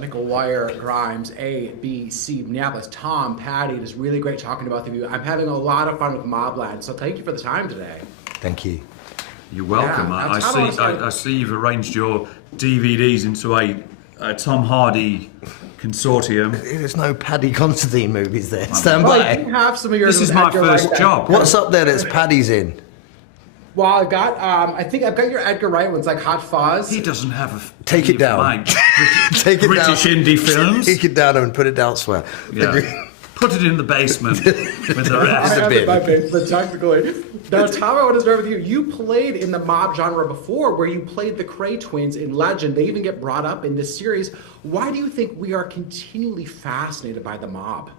Nickel Wire, Grimes, A, B, C, Minneapolis, Tom, Paddy. It is really great talking to both of you. I'm having a lot of fun with MobLand, so thank you for the time today. Thank you. You're welcome. Yeah, I see you've arranged your DVDs into a Tom Hardy consortium. There's no Paddy Considine movies there. Stand by. You have some of yours. This is my first job. What's up there that's Paddy's in? Well, I've got, I think I've got your Edgar Wright ones, like Hot Fuzz. He doesn't have a... Take it down. Take it British down. indie films. Take it down and put it elsewhere. Yeah. Put it in the basement with the rest. I have it in my basement, technically. Now, Tom, I want to start with you. You played in the mob genre before, where you played the Cray twins in Legend. They even get brought up in this series. Why do you think we are continually fascinated by the mob?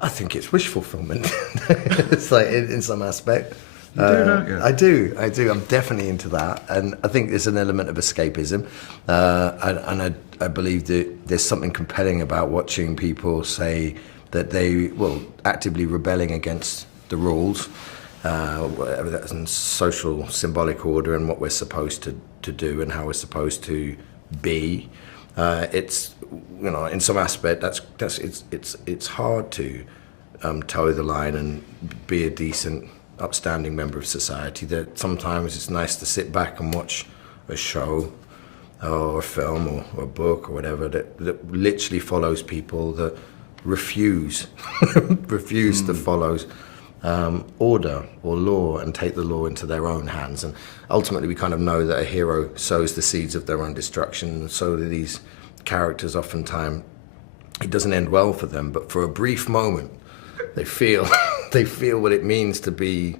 I think it's wish fulfillment. It's like in some aspect. You do, don't you? I do. I'm definitely into that, and I think there's an element of escapism, and I believe that there's something compelling about watching people say that they actively rebelling against the rules, whatever that's in social symbolic order and what we're supposed to do and how we're supposed to be. It's in some aspect it's hard to toe the line and be a decent, upstanding member of society. That sometimes it's nice to sit back and watch a show or a film or a book or whatever that literally follows people that refuse to follow order or law and take the law into their own hands. And ultimately we kind of know that a hero sows the seeds of their own destruction, and so do these characters. Oftentimes it doesn't end well for them, but for a brief moment they feel what it means to be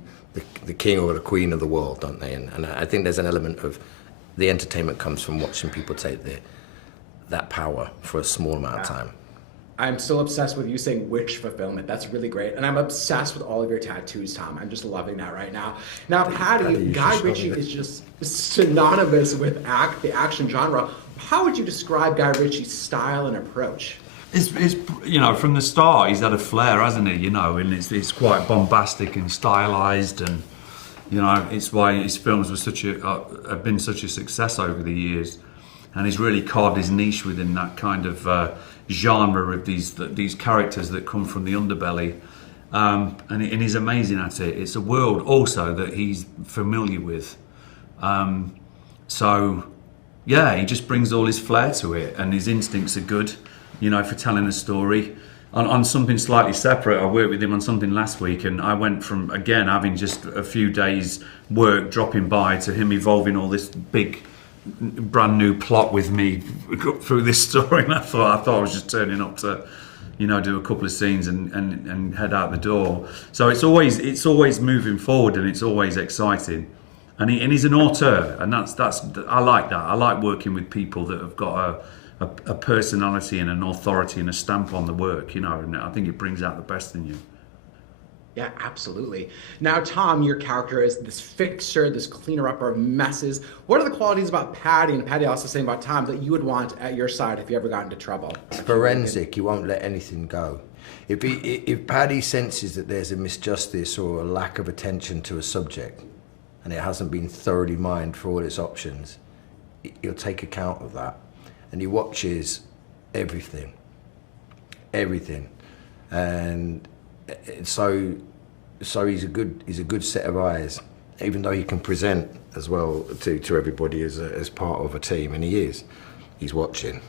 the king or the queen of the world, don't they? And I think there's an element of the entertainment comes from watching people take that power for a small amount of time. I'm still obsessed with you saying wish fulfillment. That's really great. And I'm obsessed with all of your tattoos, Tom. I'm just loving that right now. Now, Paddy, Guy Ritchie is just synonymous with the action genre. How would you describe Guy Ritchie's style and approach? It's from the start he's had a flair, hasn't he? And it's quite bombastic and stylized, and it's why his films were have been such a success over the years, and he's really carved his niche within that kind of genre of these characters that come from the underbelly, and he's amazing at it. It's a world also that he's familiar with, so yeah, he just brings all his flair to it, and his instincts are good. For telling a story. On something slightly separate, I worked with him on something last week, and I went from, again, having just a few days work dropping by to him evolving all this big, brand new plot with me through this story, and I thought I was just turning up to, do a couple of scenes and head out the door. So it's always moving forward, and it's always exciting. And he's an auteur, and that's I like that. I like working with people that have got a personality and an authority and a stamp on the work, and I think it brings out the best in you. Yeah, absolutely. Now, Tom, your character is this fixer, this cleaner-upper of messes. What are the qualities about Paddy, and Paddy also saying about Tom, that you would want at your side if you ever got into trouble? Forensic. He won't let anything go. If Paddy senses that there's a misjustice or a lack of attention to a subject, and it hasn't been thoroughly mined for all its options, he'll take account of that. And he watches everything, and so he's a good set of eyes. Even though he can present as well to everybody as part of a team, and he's watching.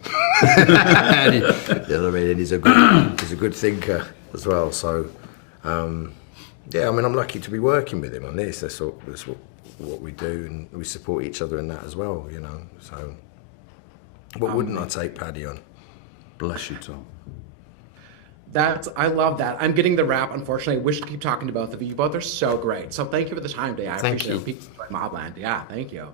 And and he's a good thinker as well. So yeah, I'm lucky to be working with him on this. That's what we do, and we support each other in that as well. So. What wouldn't I take Paddy on? Bless you, Tom. I love that. I'm getting the wrap, unfortunately. I wish to keep talking to both of you. You both are so great. So thank you for the time today. I appreciate it. MobLand. Yeah, thank you.